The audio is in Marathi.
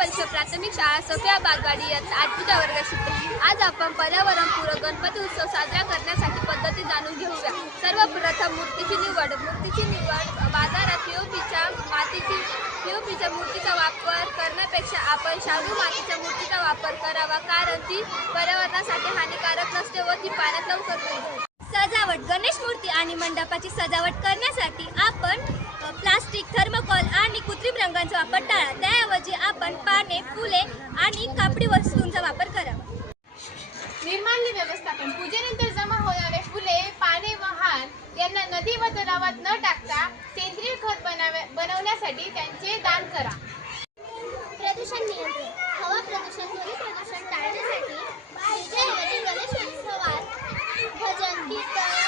परिषद प्राथमिक शाळा सफिया बागवाडी यात 8वीच्या वर्गात शिकते। आज आपण पर्यावरणपूरक गणपती उत्सव साजरा करण्यासाठी पद्धती जाणून घेऊया। सर्वप्रथम मूर्तीची निवड बाजारात पीओपीच्या मूर्तीचा वापर करण्यापेक्षा आपण शाडू मातीच्या मूर्तीचा वापर करावा, कारण ती पर्यावरणासाठी हानिकारक नसते व ती पाण्यात लवकर धुते। सजावट गणेश मूर्ती आणि मंडपाची सजावट करण्यासाठी आपण प्लास्टिक, थर्मोकॉल आणि कृत्रिम रंगांचा वापर टाळा। त्याऐवजी आपण पाने, फुले आणि कापडी वस्तूंचा वापर करावा। निर्माल्य व्यवस्थापन पूजेनंतर जमा होणारे फुले, पाने व हार यांना नदी व तलावात न टाकता सेंद्रिय खत बनवण्यासाठी त्यांचे दान करा। प्रदूषण नियंत्रण हवा प्रदूषण, ध्वनी प्रदूषण टाळण्यासाठी पूजेऐवजी गणेशोत्सवात भजन, कीर्तन